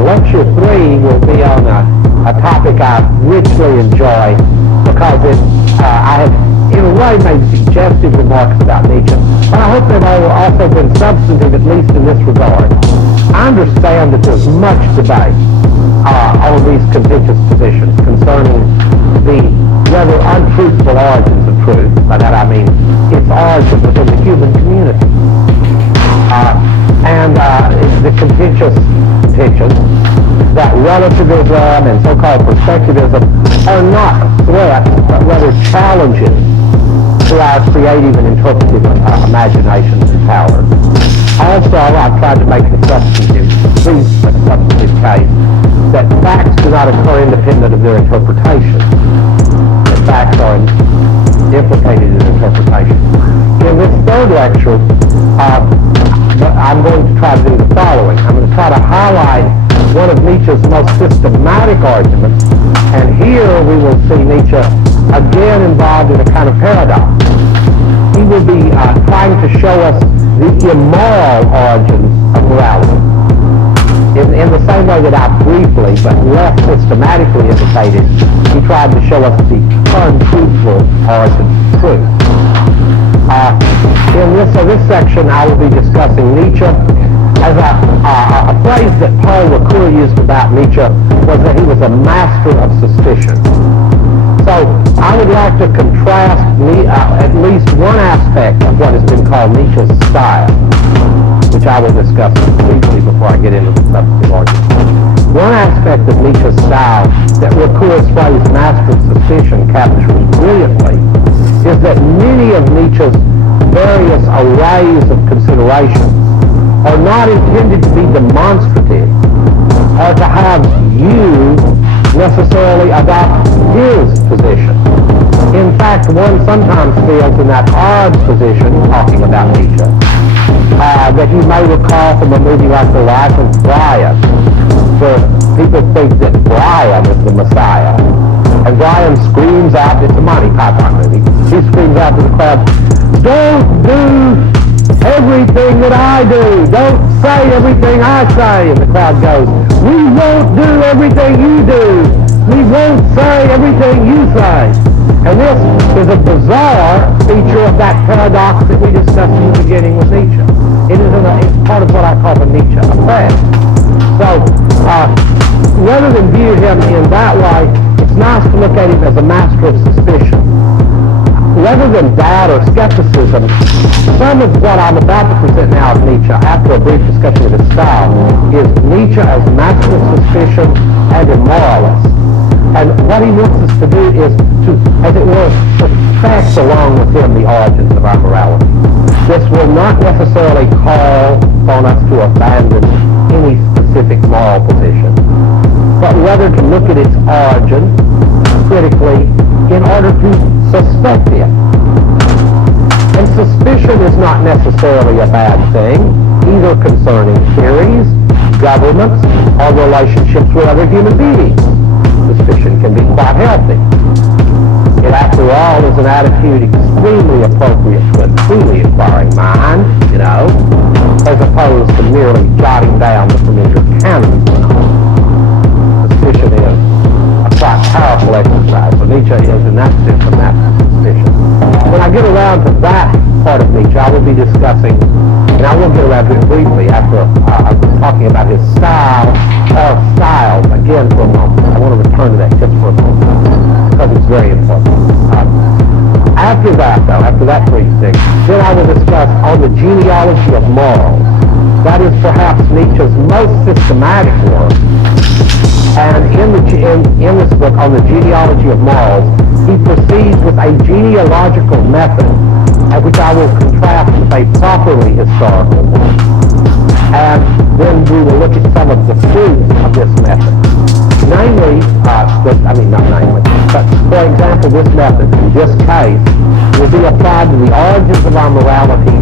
Lecture 3 will be on a topic I richly enjoy because I have, in a way, made suggestive remarks about Nietzsche, but I hope they've also been substantive, at least in this regard. I understand that there's much debate on these contentious positions concerning the rather untruthful origins of truth. By that I mean its origin within the human community. And the contentious tensions that relativism and so-called perspectivism are not threats, but rather challenges to our creative and interpretive imaginations and powers. Also, I've tried to make the substantive case that facts do not occur independent of their interpretation. That facts are implicated in interpretation. In this third lecture, I'm going to try to do the following. I'm going to try to highlight one of Nietzsche's most systematic arguments, and here we will see Nietzsche again involved in a kind of paradox. He will be trying to show us the immoral origins of morality. In the same way that I briefly, but less systematically indicated, he tried to show us the untruthful origins of truth. In this section, I will be discussing Nietzsche. As a phrase that Paul Ricoeur used about Nietzsche was that he was a master of suspicion. So I would like to contrast at least one aspect of what has been called Nietzsche's style, which I will discuss briefly before I get into the substantive argument. One aspect of Nietzsche's style that Ricoeur's phrase master of suspicion captures brilliantly is that many of Nietzsche's various arrays of considerations are not intended to be demonstrative or to have you necessarily adopt his position. In fact, one sometimes feels in that odd position, talking about Nietzsche, that you may recall from a movie like The Life of Brian, where people think that Brian is the Messiah. And Brian screams out, it's a Monty Python movie, he screams out to the crowd, "Don't do everything that I do. Don't say everything I say." And the crowd goes, "We won't do everything you do. We won't say everything you say." And this is a bizarre feature of that paradox that we discussed in the beginning with Nietzsche. It's part of what I call the Nietzsche effect. So, rather than view him in that way, it's nice to look at him as a master of suspicion. Rather than doubt or skepticism, some of what I'm about to present now of Nietzsche, after a brief discussion of his style, is Nietzsche as master of suspicion and immoralist. And what he wants us to do is to, as it were, perfect along with him the origins of our morality. This will not necessarily call on us to abandon any specific moral position, but rather to look at its origin critically in order to suspect it. And suspicion is not necessarily a bad thing, either concerning theories, governments, or relationships with other human beings. Suspicion can be quite healthy. It, after all, is an attitude extremely appropriate to a truly inquiring mind, as opposed to merely jotting down the familiar canons. Suspicion is a quite powerful exercise. So Nietzsche is, in that sense, a master of suspicion. When I get around to that part of Nietzsche, I will be discussing, and I will get around to it briefly after I was talking about his style, or styles, again for a moment. I want to return to that just for a moment, because it's very important. After that, though, after that brief thing, then I will discuss on the genealogy of morals. That is perhaps Nietzsche's most systematic work. And in this book on the genealogy of morals, he proceeds with a genealogical method, which I will contrast with a properly historical one. And then we will look at some of the fruits of this method. Namely, but for example, this method, in this case, will be applied to the origins of our morality,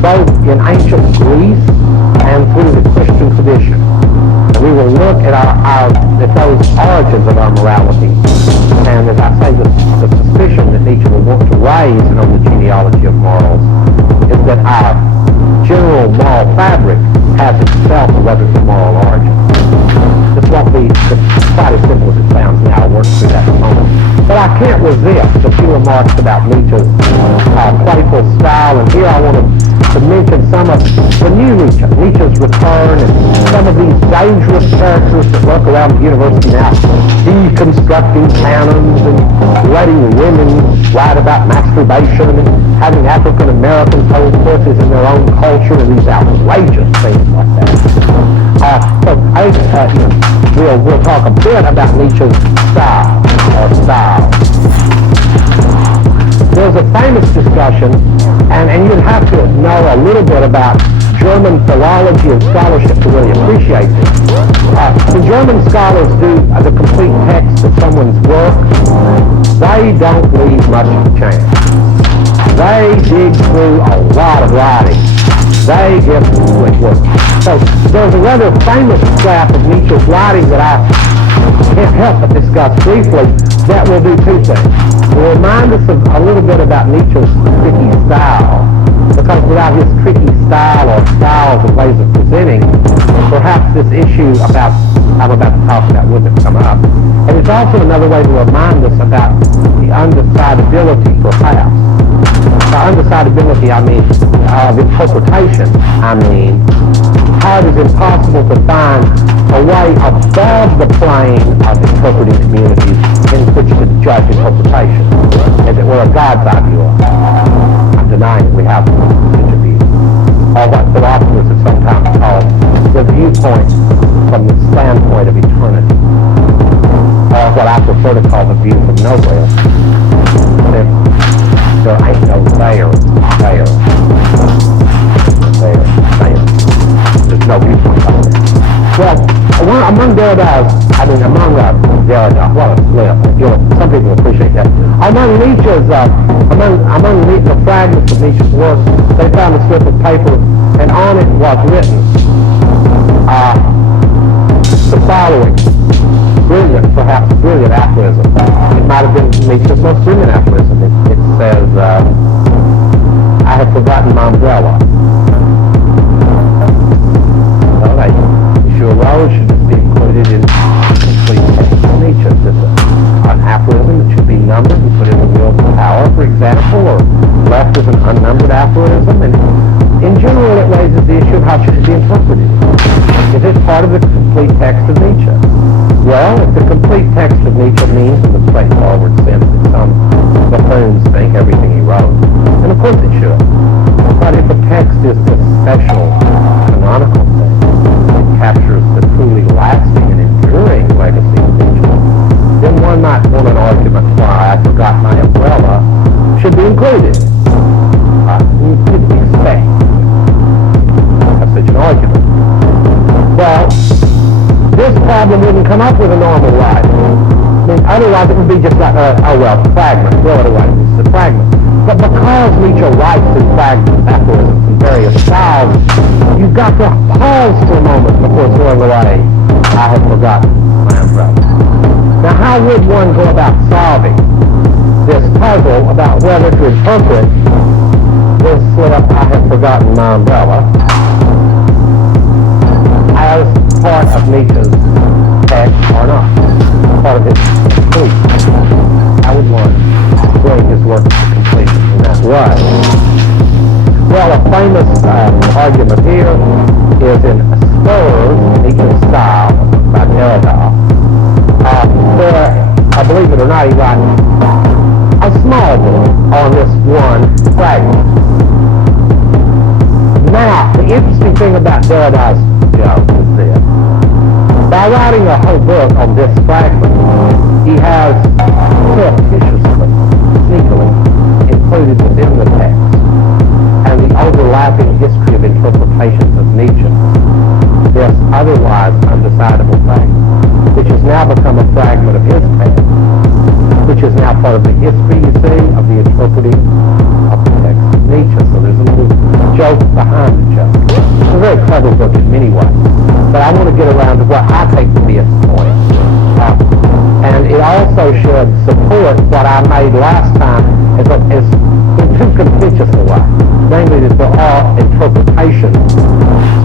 both in ancient Greece and through the Christian tradition. And we will look at at those origins of our morality. And as I say, the suspicion that Nietzsche will want to raise on the genealogy of morals is that our general moral fabric has itself a rather moral origin. just a few remarks about Nietzsche's playful style, and here I want to mention some of the new Nietzsche's return, and some of these dangerous characters that lurk around the university now, deconstructing canons and letting women write about masturbation and having African Americans hold courses in their own culture and these outrageous things like that. We'll talk a bit about Nietzsche's style, or styles. There's a famous discussion, and you'd have to know a little bit about German philology and scholarship to really appreciate this. The German scholars do the complete text of someone's work. They don't leave much to chance. They dig through a lot of writing. They give complete work. So there's a rather famous scrap of Nietzsche's writing that I can't help but discuss briefly that will do two things. It will remind us of a little bit about Nietzsche's tricky style, because without his tricky style or styles and ways of presenting, perhaps this issue I'm about to talk about wouldn't have come up. And it's also another way to remind us about the undecidability, perhaps. By undecidability, I mean of interpretation. I mean how it is impossible to find a way above the plane of interpreting communities in which to judge interpretation, as it were a God's eye view. I'm denying that we have such a view, or what philosophers have sometimes called the viewpoint from the standpoint of eternity, or what I prefer to call the view from nowhere. There ain't no there. There's no viewpoint out there. Well, among Derrida, some people appreciate that. Among the fragments of Nietzsche's work, they found a slip of paper, and on it was written the following perhaps brilliant aphorism. It might have been Nietzsche's most brilliant aphorism. It says, I have forgotten my umbrella. Well, the issue arose, should this be included in complete text of Nietzsche? Is this an aphorism that should be numbered and put in the wheel of power, for example, or left as an unnumbered aphorism? And in general, it raises the issue of how should it be interpreted. Is it part of the complete text of Nietzsche? Well, if the complete text of Nietzsche means in the straightforward sense that some buffoons think everything he wrote, then of course it should. But if a text is this special canonical thing, it captures the truly lasting and enduring legacy of Nietzsche, then one might want an argument why I forgot my umbrella should be included. You could expect to have such an argument. Well, this problem wouldn't come up with a normal writer. I mean, otherwise it would be just like, fragment, throw it away, it's a fragment. But because Nietzsche writes in fragments, aphorisms, in various styles, you've got to pause for a moment before throwing away, I have forgotten my umbrella. Now, how would one go about solving this puzzle about whether to interpret this slip, I have forgotten my umbrella, as part of Nietzsche's text or not, part of his complete? How would one bring his work to completion in that way? Well, a famous argument here is in Spurs, Nietzsche's style, by Derrida, where, I believe it or not, he writes a small book on this one fragment. Now, the interesting thing about Derrida's joke is this. By writing a whole book on this fragment, he has surreptitiously, sneakily, included within the text and the overlapping history of interpretations of Nietzsche this otherwise undecidable fragment, which has now become a fragment of his text, which is now part of the history, you see, of the interpreting of the text of Nietzsche. So there's a little joke behind the joke. It's a very clever book in many ways, but I want to get around to what I take to be its point. And it also should support what I made last time as in two contentious a way. Namely that there are interpretations,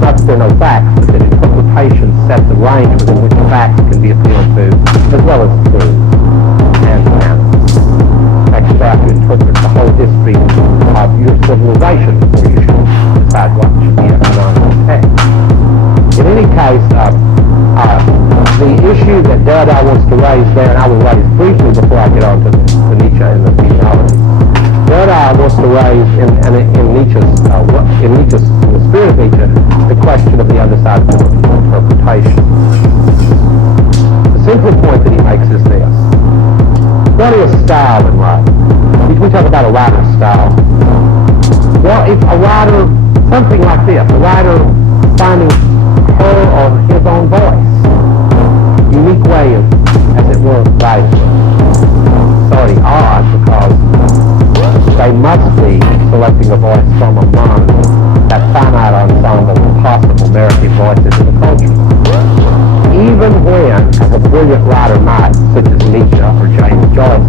not that there are no facts, but that interpretations set the range within which facts can be appealed to, as well as truths and canons. have to interpret the whole history of your civilization before you should decide what should be a canonical text. In any case, the issue that Derrida wants to raise there, and I will raise briefly before I get on to Nietzsche and the genealogy. Derrida wants to raise in the spirit of Nietzsche, the question of the other side of biblical interpretation. The simple point that he makes is this. What is style in writing? We talk about a writer's style. Well, if a writer, something like this, a writer finding her or his own voice, unique way of, as it were, writing. Sort of odd because they must be selecting a voice from among that finite ensemble of possible narrative voices in the culture. Even when, as a brilliant writer might, such as Nietzsche or James Joyce,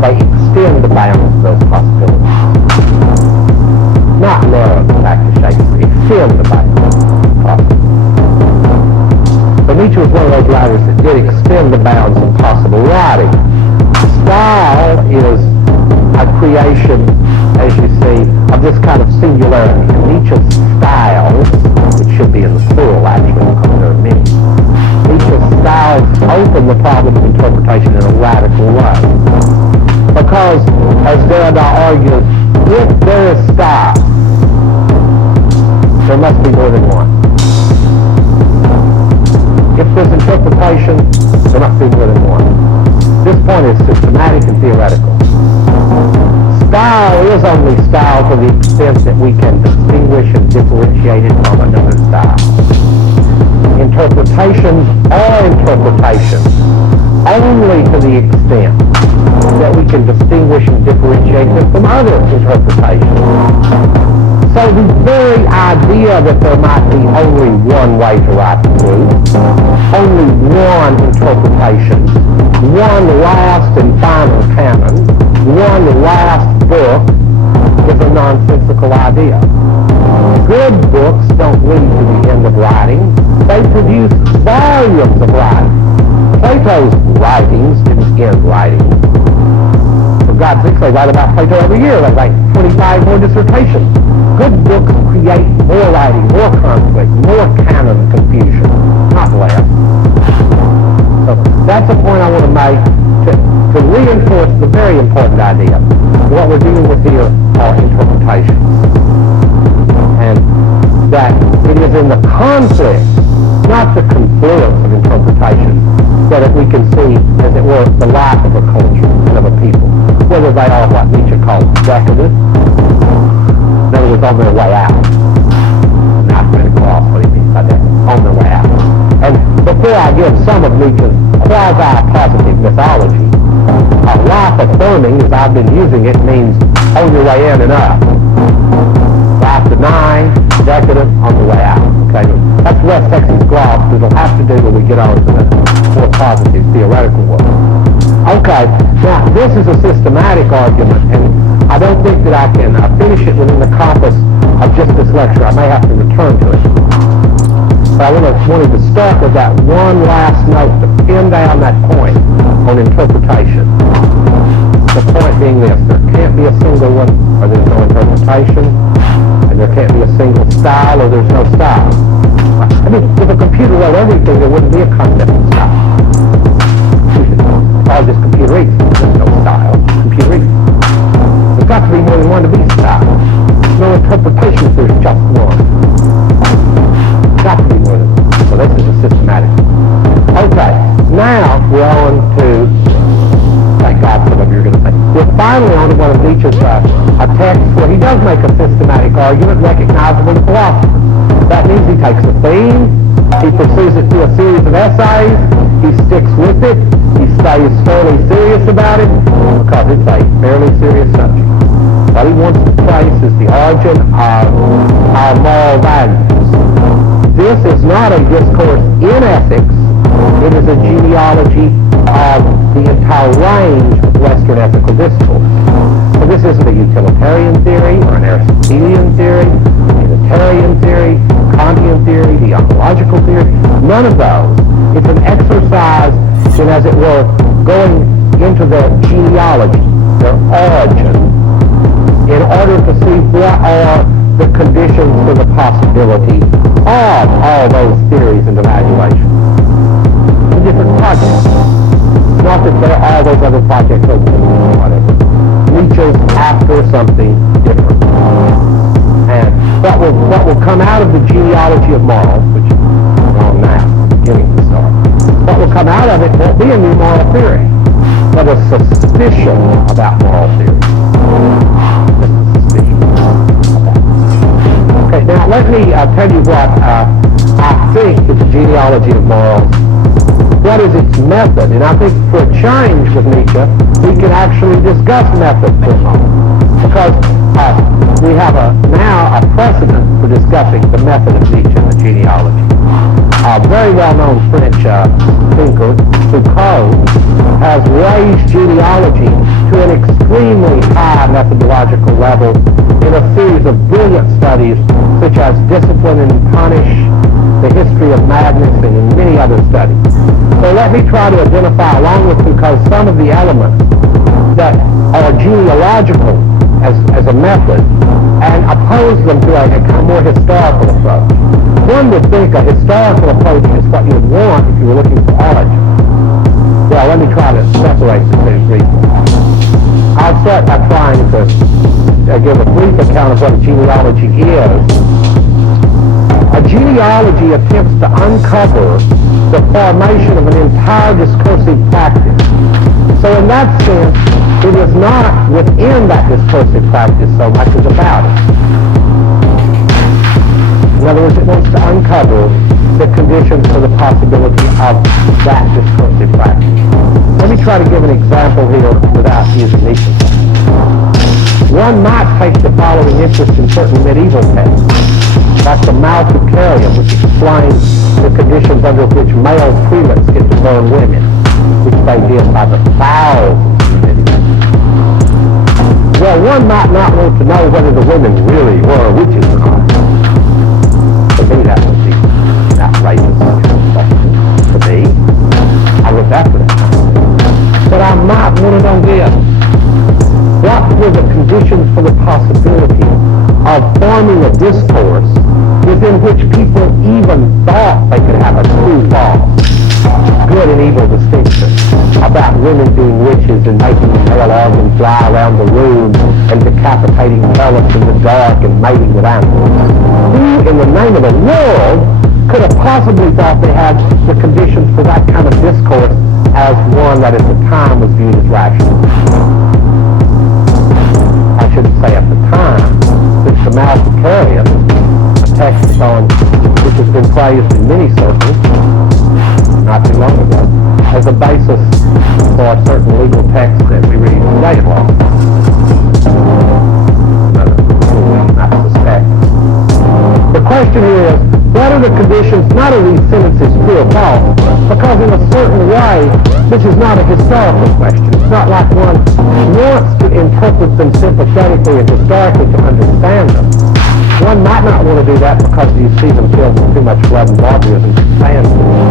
they extend the bounds of those possibilities. Not narrow them back to Shakespeare, extend the bounds of possible. But Nietzsche was one of those writers that did extend the bounds of possible writing. Style is a creation, as you see, of this kind of singularity. Nietzsche's styles, which should be in the plural actually, because there are many, Nietzsche's styles open the problem of interpretation in a radical way. Because, as Derrida argues, if there is style, there must be more than one. If there's interpretation, there must be more than one. This point is systematic and theoretical. Style is only style to the extent that we can distinguish and differentiate it from another style. Interpretations are interpretations only to the extent that we can distinguish and differentiate them from other interpretations. So the very idea that there might be only one way to write the truth, only one interpretation, one last and final canon, one last book, is a nonsensical idea. Good books don't lead to the end of writing. They produce volumes of writing. Plato's writings didn't end writing. For God's sake, they write about Plato every year. They write 25 more dissertations. Good books create more writing, more conflict, more canon confusion, not less. So that's a point I want to make to reinforce the very important idea. What we're dealing with here are interpretations. And that it is in the conflict, not the confluence of interpretations, that we can see, as it were, the life of a culture and of a people. Whether they are what Nietzsche calls decadent, in other words, on their way out. Now I'm going to cross what he means by that, on their way out. And before I give some of Nietzsche's quasi-positive mythology, life affirming, as I've been using it, means on your way in and up. Life denying, decadent, on the way out. Okay, that's West Texas gloss, but it'll have to do when we get on to the more positive theoretical work. Okay, now this is a systematic argument, and I don't think that I can finish it within the compass of just this lecture. I may have to return to it. But I wanted to start with that one last note to pin down that point on interpretation. The point being this: there can't be a single one, or there's no interpretation, and there can't be a single style, or there's no style. I mean, if a computer wrote everything, there wouldn't be a concept of style. It's all just computer reads. There's no style. Computer reads. There's got to be more than one to be style. There's no interpretation if there's just one. There's got to be more than one. So this is a systematic. Okay, now we're on to, thank God some of you are going to say, we're finally on to one of Nietzsche's a text where he does make a systematic argument recognizable to philosophers. That means he takes a theme, he pursues it through a series of essays, he sticks with it, he stays fairly serious about it, because it's a fairly serious subject. What he wants to trace is the origin of our moral values. This is not a discourse in ethics, it is a genealogy of the entire range of Western ethical discourse. So this isn't a utilitarian theory or an Aristotelian theory, a Unitarian theory, Kantian theory, deontological theory, none of those. It's an exercise in, as it were, going into their genealogy, their origin, in order to see what are the conditions for the possibility of all those theories and evaluations. The different projects. Not that there are all those other projects open or whatever. Nietzsche's after something different. And what will come out of the genealogy of morals, which we're on now, beginning to start, what will come out of it won't be a new moral theory, but a suspicion about moral theory. Just a suspicion about it. Okay, now let me tell you what I think is the genealogy of morals. What is its method? And I think for a change with Nietzsche, we can actually discuss method for a moment. Because we have now a precedent for discussing the method of Nietzsche and the genealogy. A very well-known French thinker, Foucault, has raised genealogy to an extremely high methodological level in a series of brilliant studies such as Discipline and Punish, The History of Madness, and in many other studies. So let me try to identify, along with Foucault, some of the elements that are genealogical as a method and oppose them to a kind of more historical approach. One would think a historical approach is what you would want if you were looking for origin. Well, let me try to separate the two briefly. I'll start by trying to give a brief account of what a genealogy is. A genealogy attempts to uncover the formation of an entire discursive practice. So in that sense, it is not within that discursive practice so much as about it. In other words, it wants to uncover the conditions for the possibility of that discursive practice. Let me try to give an example here without using Nietzsche. One might take the following interest in certain medieval texts, like the Maltucarium, which explains the conditions under which male prelates get to burn women, which they did by the thousands. Well, one might not want to know whether the women really were witches or not. To me, that would be an outrageous question. To me, I look after that. But I might want to know this. What were the conditions for the possibility of forming a discourse within which people even thought they could have a true-false, good and evil distinction about women being witches and making the male organ fly around the room and decapitating prelates in the dark and mating with animals? Who in the name of the world could have possibly thought they had the conditions for that kind of discourse as one that at the time was viewed as rational? I shouldn't say at the time, since the Maltucarium, a text on which has been praised in many circles, not too long ago, as a basis for a certain legal text that we read today law. Not suspect. The question here is, what are the conditions, not of these sentences true or false, because in a certain way, this is not a historical question. It's not like one wants to interpret them sympathetically and historically to understand them. One might not want to do that because you see them filled with too much blood and barbarism to stand for.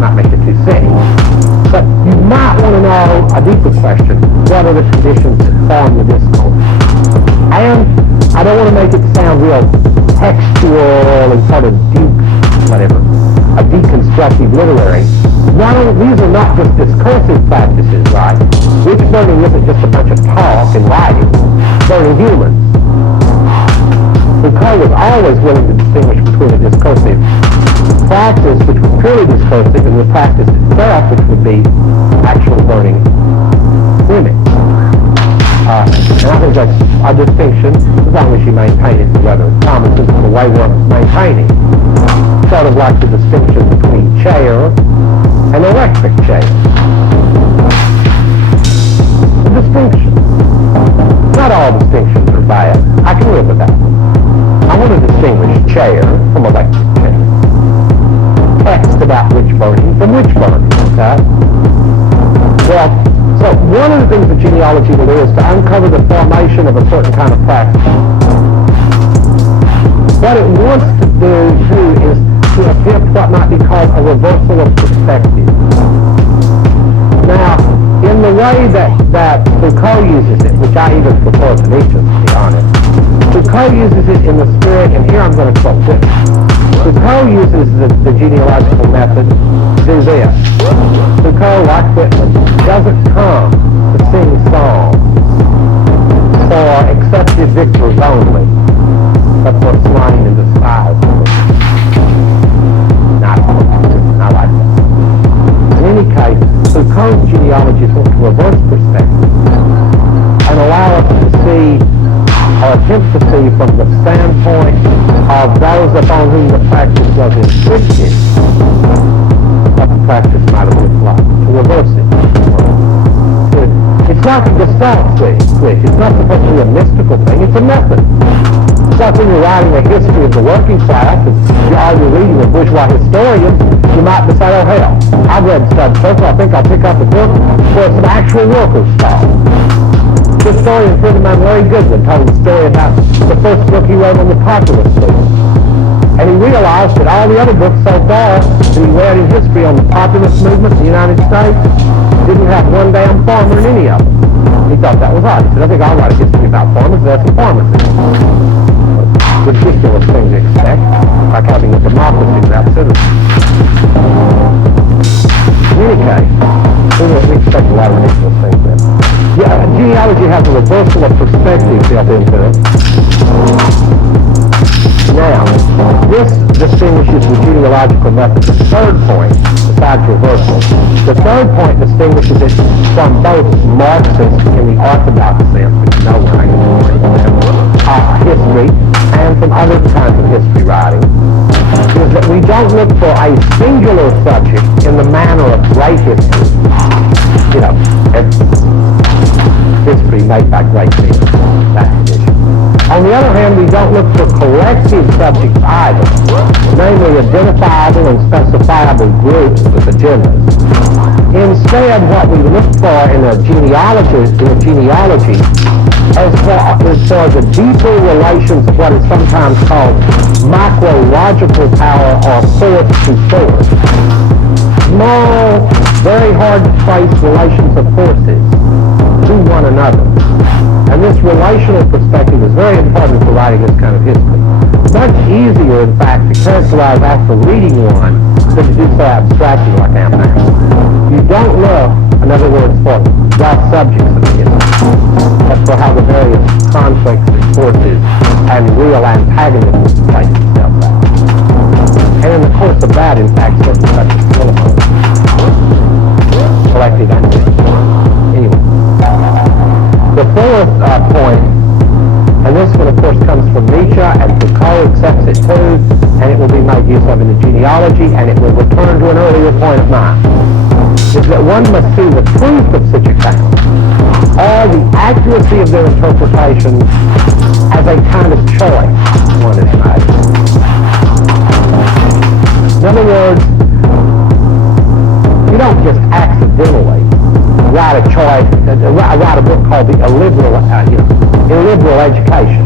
Might make it too sick. But you might want to know a deeper question. What are the conditions that form the discourse? And I don't want to make it sound real textual and sort of a deconstructive literary. These are not just discursive practices, right? Witch burning isn't just a bunch of talk and writing. Burning humans. Foucault was always willing to distinguish between a discursive practice, which was purely discursive, and the practice itself, which would be actual burning women. And I think that's a distinction, as long as you maintain it, whether it's common sense the way we're maintaining. Sort of like the distinction between chair and electric chair. A distinction. Not all distinctions are bad. I can live with that. I want to distinguish chair from electric chair. Text about witch burning from witch burning, okay? Well, so one of the things that genealogy will do is to uncover the formation of a certain kind of practice. What it wants to do is to attempt what might be called a reversal of perspective. in the way that Foucault uses it, which I even prefer to Nietzsche, to be honest. Foucault uses it in the spirit, and here I'm going to quote this. Foucault uses the genealogical method to do this. Foucault, like Whitman, doesn't come to sing songs for accepted victors only, but for slain and despised. Not like that. In any case, Foucault's genealogies want to reverse perspective and allow us to see, or attempt to see, from the standpoint of those upon whom the practice was inflicted, what the practice might have looked like, to reverse it. It's not a Gestalt switch. It's not supposed to be a mystical thing. It's a method. It's like when you're writing a history of the working class, and you're reading a bourgeois historian, you might decide, oh hell, I've read Subcircle, I think I'll pick up a book where some actual workers talk. The historian friend of mine, Larry Goodwin, told the story about the first book he wrote on the populist movement. And he realized that all the other books so far that he read in history on the populist movement in the United States didn't have one damn farmer in any of them. He thought that was odd. He said, I think I'll write a history about farmers, there's some farmers in it. Ridiculous thing to expect, like having a democracy without citizens. In any case, we expect a lot of ridiculous things then. Yeah, genealogy has a reversal of perspective built into it. Now, this distinguishes the genealogical method. The third point, besides reversal, the third point distinguishes it from both Marxist in the orthodox sense, which you know we're history, and from other kinds of history writing, is that we don't look for a singular subject in the manner of great history. You know, history made by great men. That's the issue. On the other hand, we don't look for collective subjects either, namely identifiable and specifiable groups with agendas. Instead, what we look for in a genealogy is for the deeper relations of what is sometimes called micrological power or force to force. Small, very hard to trace relations of forces to one another. And this relational perspective is very important for writing this kind of history. Much easier, in fact, to characterize after reading one than to do so abstractly like I am now. You don't look, in other words, for the subjects of the history, but for how the various conflicts and forces and real antagonisms play themselves out. And in the course of that, in fact, certain such as Philemon, collective and individual. Anyway. The fourth point, and this one of course comes from Nietzsche, and Foucault accepts it too, and it will be made use of in the genealogy, and it will return to an earlier point of mine, is that one must see the truth of such accounts, or the accuracy of their interpretation, as a kind of choice one is made. In other words, you don't just accidentally write a book called The Illiberal Education.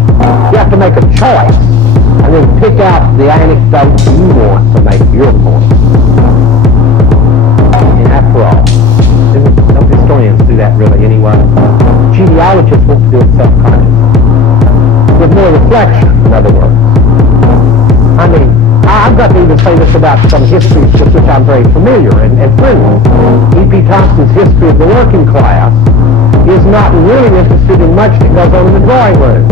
You have to make a choice and then pick out the anecdotes you want to make your point. And after all, don't historians do that really anyway? Genealogists want to do it self-consciously. With more reflection, in other words. I mean, I've got to even say this about some histories with which I'm very familiar and friendly. E.P. Thompson's History of the Working Class is not really interested in much that goes on in the drawing rooms,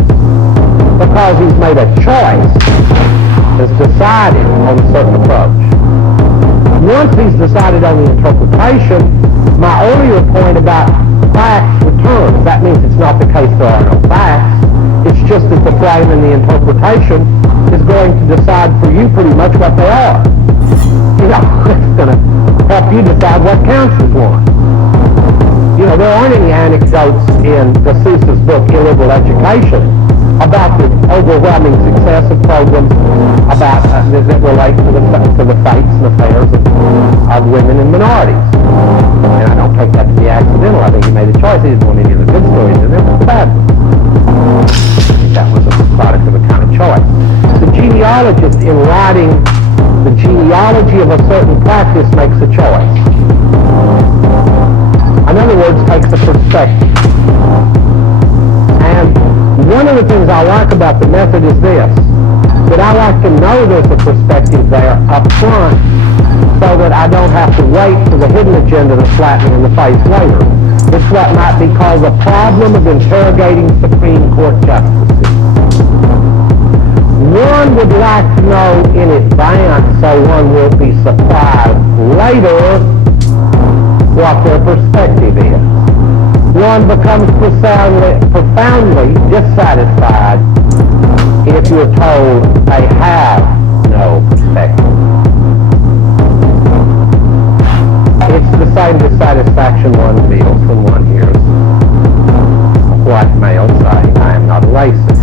because he's made a choice, has decided on a certain approach. Once he's decided on the interpretation, my earlier point about facts returns. That means it's not the case there are no facts. It's just that the frame and the interpretation is going to decide for you pretty much what they are. You know, it's going to help you decide what counts as one. You know, there aren't any anecdotes in de Sousa's book, Illiberal Education, about the overwhelming success of programs about that relate to the fates and affairs of women and minorities. And I don't take that to be accidental. I think he made a choice. He didn't want any of the good stories in there, but the bad ones. I think that was a product of a kind of choice. The genealogist, in writing the genealogy of a certain practice, makes a choice. I In other words, takes a perspective. And one of the things I like about the method is this, that I like to know there's a perspective there up front so that I don't have to wait for the hidden agenda to slap me in the face later. It's what might be called the problem of interrogating Supreme Court justices. One would like to know in advance so one will be surprised later what their perspective is. One becomes profoundly dissatisfied if you're told they have no perspective. It's the same dissatisfaction one feels when one hears a white male saying, I am not a racist.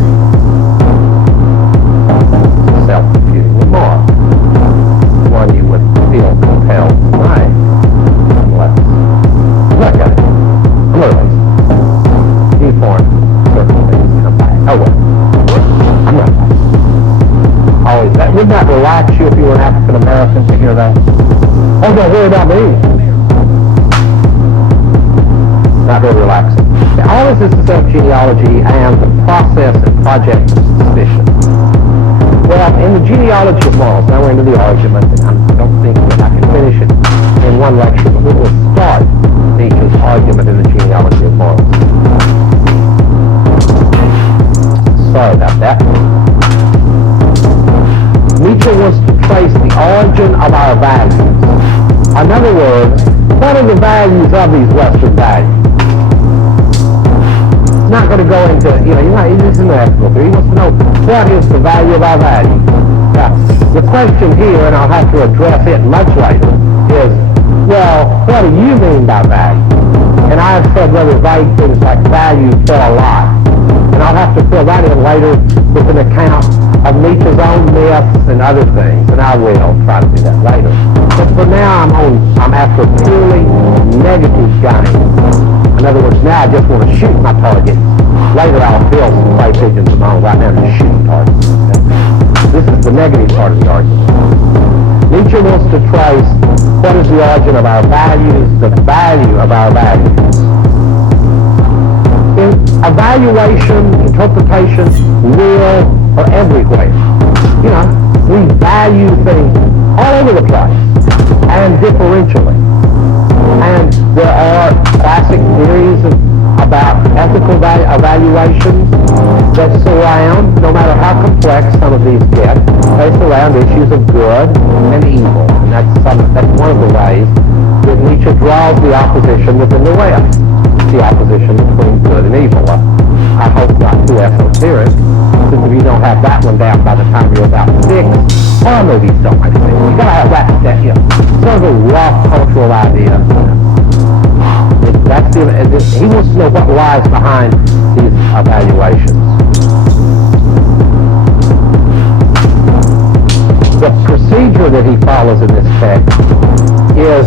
Self-refuting remark. One you would feel compelled to make unless, look at it, I'm not a racist. You form certain things come back. Oh well, I'm not a racist. Always that. Wouldn't that relax you if you were an African American to hear that? Oh, don't worry about me. Not very relaxing. Now, all this is self-genealogy and the process and project of suspicion. Well, in the genealogy of morals, now we're into the argument, and I don't think that I can finish it in one lecture, but we will start Nietzsche's argument in the genealogy of morals. Sorry about that. Nietzsche wants to trace the origin of our values. In other words, what are the values of these Western values? He's not going to go into, he's an ethical theory. He wants to know what is the value of our values. Now, the question here, and I'll have to address it much later, is, well, what do you mean by value? And I've said rather vague things like value for a life. And I'll have to fill that in later with an account of Nietzsche's own myths and other things, and I will try to do that later. But for now, I'm after purely negative gain. In other words, now I just want to shoot my target. Later I'll fill some clay pigeons of my own. Right now I'm just shooting targets. This is the negative part of the argument. Nietzsche wants to trace what is the origin of our values, the value of our values. In evaluation, interpretation, will are everywhere. We value things all over the place and differentially. And there are classic theories about ethical evaluations that surround, no matter how complex some of these get, they surround issues of good and evil. And that's one of the ways that Nietzsche draws the opposition within the West, the opposition between good and evil. I hope not too esoteric, since if you don't have that one down by the time you're about 6, or maybe don't like 6, you gotta have that sort of a rough cultural idea. He wants to know what lies behind these evaluations. The procedure that he follows in this text is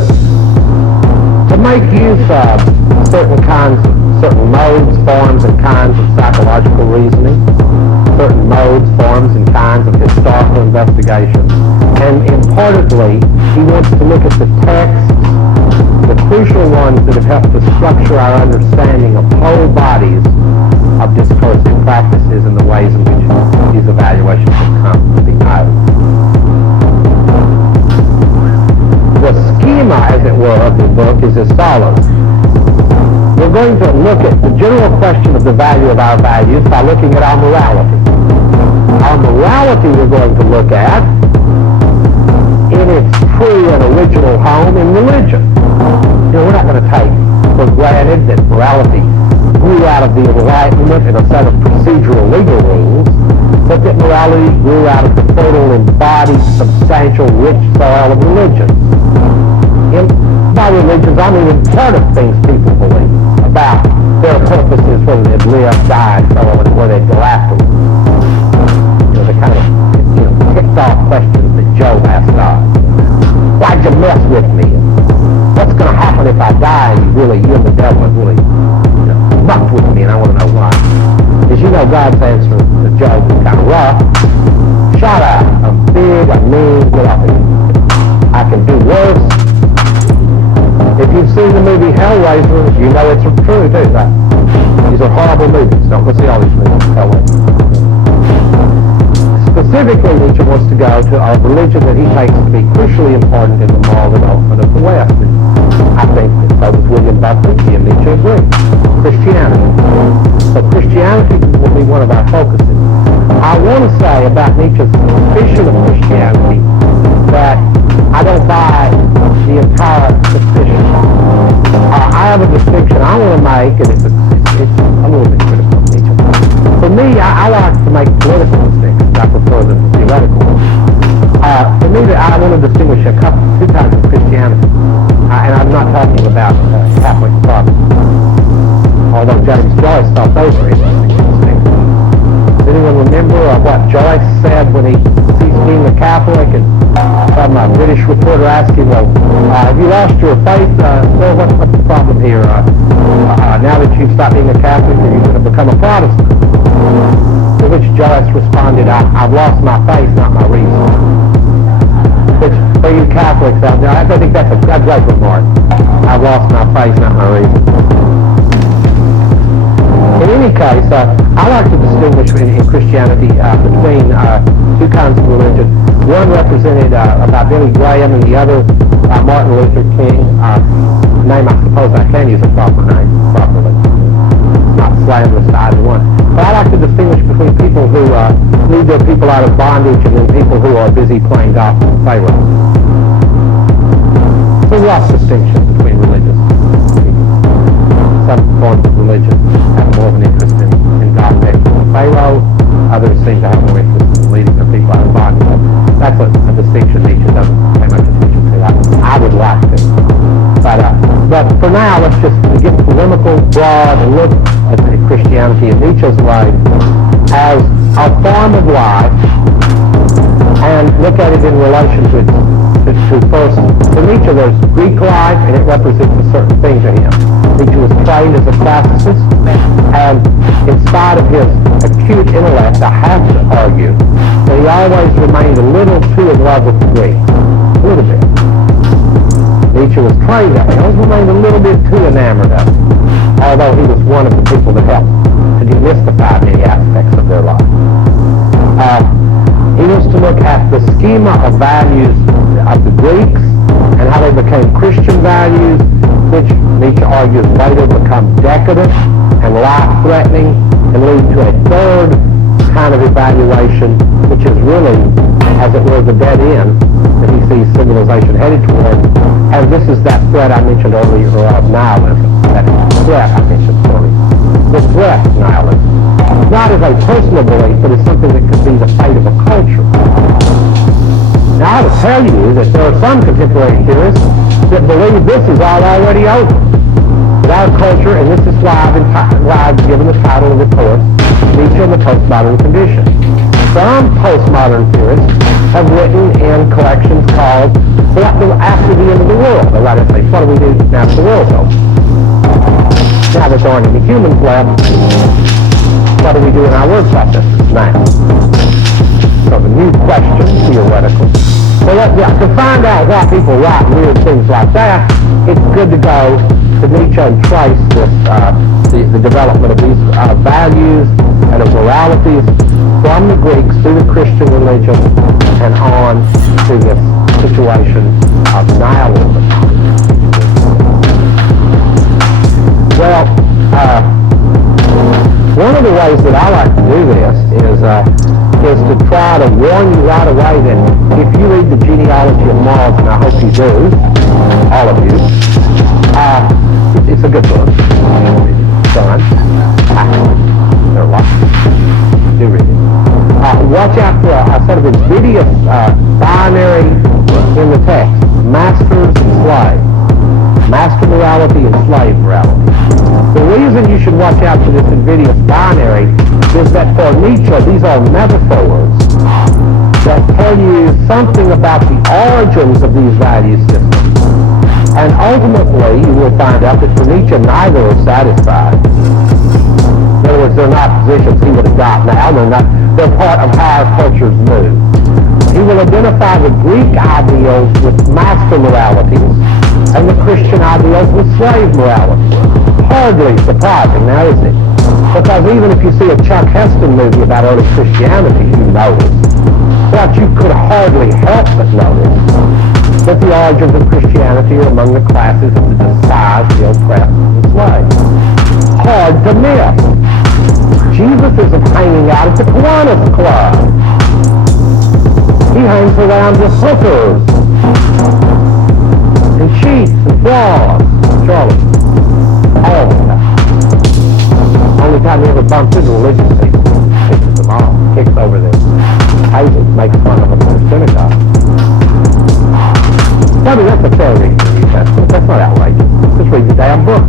to make use of certain modes, forms, and kinds of psychological reasoning, certain modes, forms, and kinds of historical investigation. And importantly, he wants to look at the texts, the crucial ones that have helped to structure our understanding of whole bodies of discursive practices and the ways in which these evaluations have come to be made. The schema, as it were, of the book is as follows. We're going to look at the general question of the value of our values by looking at our morality. Our morality we're going to look at in its true and original home in religion. We're not going to take for granted that morality grew out of the Enlightenment and a set of procedural legal rules, but that morality grew out of the fertile, embodied, substantial, rich soil of religion. By religions, I mean important things people believe about their purposes, whether they'd live, die, so on, and where they'd go afterwards. The kind of, kicked off questions that Job asked God. Why'd you mess with me? What's going to happen if I die and you and the devil have really, mucked with me, and I want to know why. As you know, God's answer to Job is kind of rough. Shut up. I'm big, I'm mean, get off of me. I can do worse. If you've seen the movie Hellraiser, You know it's true, too. These are horrible movies. Don't go see all these movies. That way. Specifically, Nietzsche wants to go to a religion that he takes to be crucially important in the moral development of the West. And I think that so does William Buckley and Nietzsche agree. Christianity. So Christianity will be one of our focuses. I want to say about Nietzsche's suspicion of Christianity that I don't buy the entire suspicion. I have a distinction I want to make, and it's a little bit critical of Nietzsche. For me, I like to make political distinctions. I prefer them to theoretical. For me, I want to distinguish two kinds of Christianity. And I'm not talking about Catholic and Protestant. Although James Joyce thought those were interesting distinctions. Does anyone remember what Joyce said when he ceased being a Catholic, and some British reporter asked him, well, have you lost your faith? Well, what's the problem here? Now that you've stopped being a Catholic, are you going to become a Protestant? To which Joyce responded, I've lost my faith, not my reason. Which, for you Catholics out there, I think that's a great remark. I've lost my faith, not my reason. In any case, I like to distinguish in Christianity between two kinds of religion. One represented by Billy Graham, and the other Martin Luther King. Name I suppose I can use a proper name properly. It's not slanderous to either one. But I like to distinguish between people who lead their people out of bondage and then people who are busy playing golf with Pharaoh. There's a rough distinction between religions. Some forms of religion have more of an interest in God and Pharaoh. Others seem to have more interest in leading their people out of bondage. That's a distinction Nietzsche doesn't pay much attention to. I would like to. But for now, let's just get polemical, broad, and look at Christianity in Nietzsche's way as a form of life, and look at it in relation to first. For Nietzsche, there's Greek life, and it represents a certain thing to him. Nietzsche was trained as a classicist, and in spite of his acute intellect, I have to argue that he always remained a little too in love with the Greek. A little bit. Nietzsche was trained that way. He always remained a little bit too enamored of it, although he was one of the people that helped to demystify many aspects of their life. He was to look at the schema of values of the Greeks and how they became Christian values, which Nietzsche argues later become decadent and life-threatening and lead to a third kind of evaluation, which is really, as it were, the dead end that he sees civilization headed toward. And this is that threat I mentioned earlier of nihilism. That threat I mentioned earlier. The threat of nihilism. Not as a personal belief, but as something that could be the fate of a culture. Now, I will tell you that there are some contemporary theorists that believe this is all already over. That our culture, and this is why I've given the title of the course, Nietzsche and the Postmodern Condition. Some postmodern theorists have written in collections called After the End of the World. They write essays, what do we do now that the world's over? Now there aren't any humans left, what do we do in our word processes now? So the new question, theoretical. So to find out why people write weird things like that, it's good to go to Nietzsche and trace this, the development of these values and of moralities from the Greeks through the Christian religion and on to this situation of nihilism. Well, one of the ways that I like to do this is to try to warn you right away that if you read the Genealogy of Morals, and I hope you do, all of you, it's a good book. It's fun. There are lots of you do read it. Watch out for a sort of invidious binary in the text. Masters and slaves. Master morality and slave morality. The reason you should watch out for this invidious binary is that for Nietzsche, these are metaphors that tell you something about the origins of these value systems. And ultimately, you will find out that for Nietzsche, neither are satisfied. In other words, they're not positions he would adopt now. They're part of how our cultures move. He will identify the Greek ideals with master moralities and the Christian ideals with slave morality. hardly surprising now, is it? Because even if you see a Chuck Heston movie about early Christianity, you notice. But you could hardly help but notice that the origins of Christianity are among the classes of the despised, the oppressed, and the slaves. Hard to miss. Jesus isn't hanging out at the Kiwanis Club. He hangs around with hookers and cheats and frauds. Charlie. All the time. Only time he ever bumps into religious people, pisses them off, kicks over their houses, makes fun of them in the synagogue. I mean, that's a fair reading of the New Testament. That's not outrageous. Just read the damn book.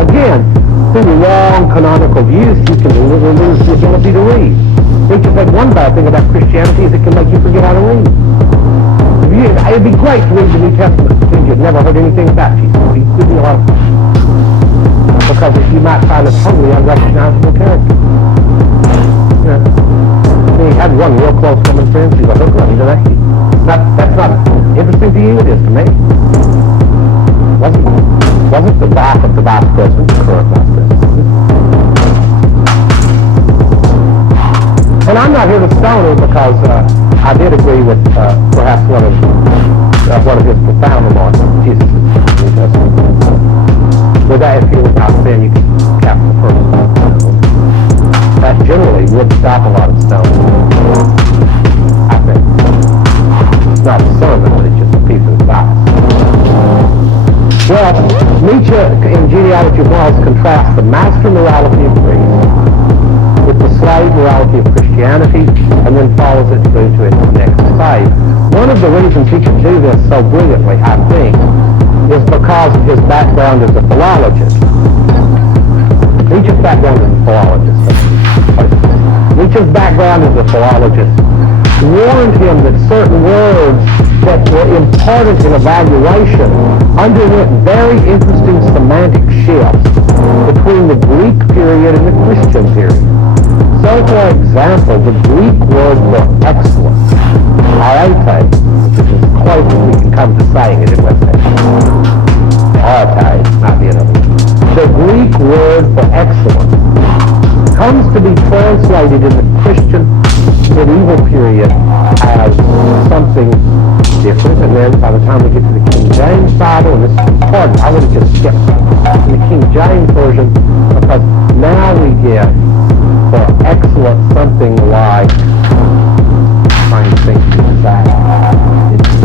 Again, through the wrong canonical views, you can lose the ability to read. Nietzsche said one bad thing about Christianity is it can make you forget how to read. It'd be great to read the New Testament and pretend you'd never heard anything about Jesus. It'd give you a lot of fun. Because you might find a totally unrecognizable character. You know, he had one real close woman friend. She's a hooker. I mean, that's not interesting to you. It is to me. Wasn't the wife of the vice president, the current vice president? And I'm not here to stone him because I did agree with perhaps one of his profound remarks on Jesus' New Testament. With that, if you're without sin, you can cap the person. That generally would stop a lot of stones. I think. It's not a sermon, but it's just a piece of advice. Well, Nietzsche in Genealogy of Morals contrasts the master morality of Greece with the slave morality of Christianity, and then follows it through to its next phase. One of the reasons he can do this so brilliantly, I think, is because of his background as a philologist. Nietzsche's background as a philologist. Nietzsche's background as a philologist warned him that certain words that were important in evaluation underwent very interesting semantic shifts between the Greek period and the Christian period. So, for example, the Greek word for excellent, arete, which is as close as we can come to saying it in West Africa. Arete might be another one. The Greek word for excellent comes to be translated in the Christian medieval period as something different, and then by the time we get to the King James Bible, and this is important, I would have just skipped the King James Version, because now we get for excellent something like, trying to think the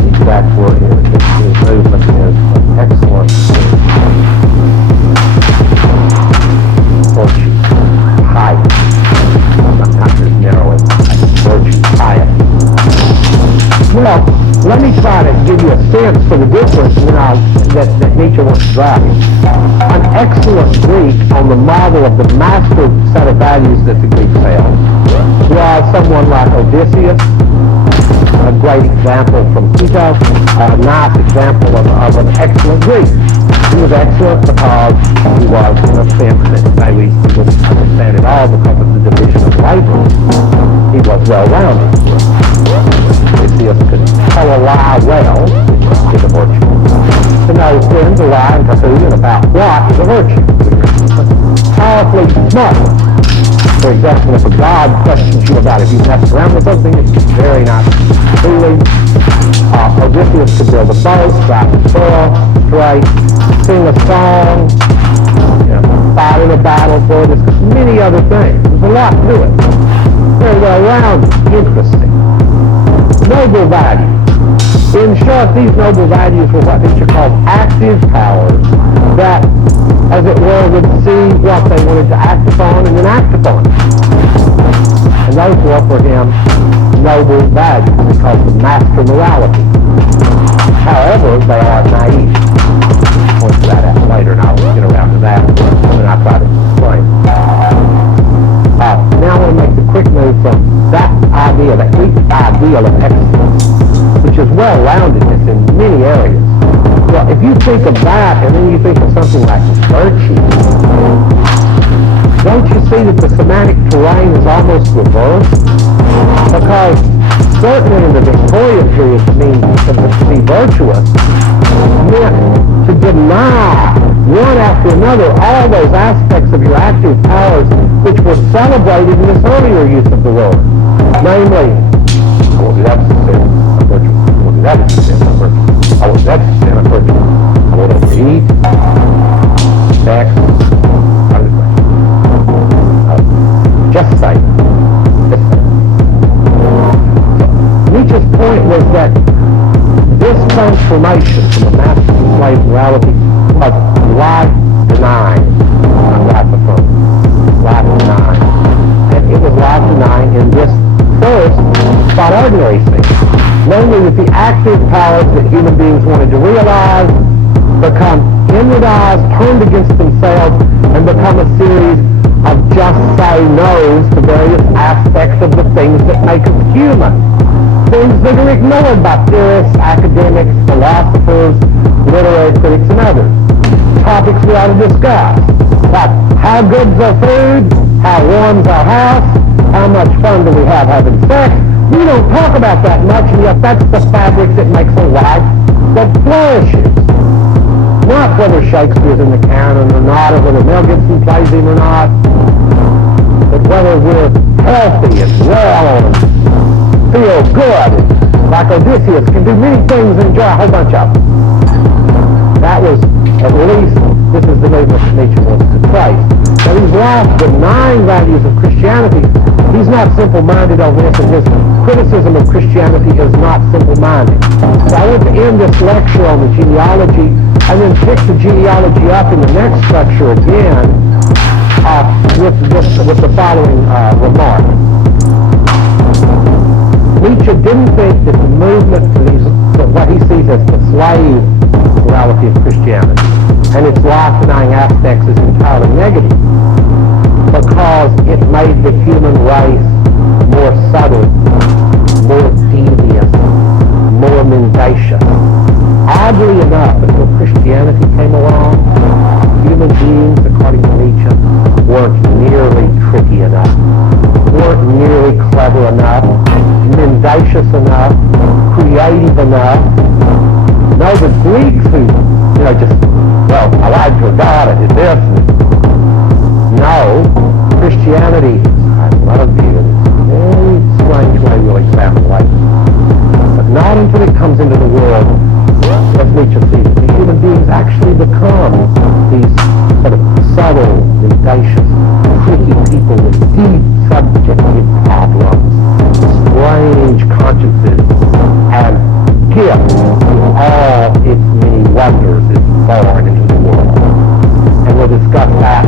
exact word here, his movement is excellent virtue, piety. I'm not just narrowing virtue, piety. Well, let me try to give you a sense for the difference that Nietzsche wants to drive. An excellent Greek on the model of the master set of values that the Greeks held was someone like Odysseus, a great example from Plato, a nice example of an excellent Greek. He was excellent because he was, in a sense that maybe we wouldn't understand it all because of the division of labor. He was well-rounded. Odysseus could tell a lie well, which is a virtue. To know when to lie and to who and about what is a virtue. Powerfully smart. For example, if a god questions you about if you messed around with something, it's very nice feeling. Odysseus could build a boat, drive a sail, straight, sing a song, fight in a battle for it. There's many other things. There's a lot to it. Very well-rounded, interesting. Noble values. In short, these noble values were what Nietzsche called active powers that, as it were, would see what they wanted to act upon and then act upon it. And those were for him noble values because of master morality. However, they are naive. I'll point to that out later, and I'll get around to that when I try to explain. Now I want to make the quick move from that idea, that Greek ideal of excellence, which is well-roundedness in many areas. Well, if you think of that, and then you think of something like virtue, don't you see that the semantic terrain is almost reversed? Because certainly in the Victorian period, to be virtuous meant to deny one after another, all those aspects of your active powers which were celebrated in this earlier use of the word. Namely, I won't do that to sin, a virtue. I won't do that to sin, a virtue. I won't do that to sin, a virtue. I won't overeat, sex, other things. Just say. Nietzsche's point was that this transformation from a master to slave morality was life-denying, not life-affirming, life-denying. And it was life-denying in this first, quite ordinary sense. Namely, that the active powers that human beings wanted to realize become inwardized, turned against themselves, and become a series of just say no's to various aspects of the things that make us human. Things that are ignored by theorists, academics, philosophers, literary critics, and others. Topics we ought to discuss, like how good's our food, how warm's our house, how much fun do we have having sex. We don't talk about that much, and yet that's the fabric that makes a life that flourishes. Not whether Shakespeare's in the canon or not, or whether Mel Gibson plays him or not, but whether we're healthy and well and feel good, like Odysseus can do many things and enjoy a whole bunch of them. That was, at least, this is the movement that Nietzsche wants to trace. Now these life-denying values of Christianity, he's not simple-minded on this, and his criticism of Christianity is not simple-minded. So I want to end this lecture on the genealogy, and then pick the genealogy up in the next lecture again with the following remark. Nietzsche didn't think that the movement for what he sees as the slave morality of Christianity and its life-denying aspects is entirely negative, because it made the human race more subtle, more devious, more mendacious. Oddly enough, until Christianity came along, human beings, according to Nietzsche, weren't nearly tricky enough, weren't nearly clever enough, mendacious enough, creative enough. No, the Greeks who, just, well, I lied to a god, I did this. No, Christianity, I love you, in a very strange way will examine life. But not until it comes into the world, as Nietzsche sees it, the human beings actually become these sort of subtle, mendacious, tricky people with deep subjective problems, strange consciences, and gifts with all its many wonders is born into the world. And we'll discuss that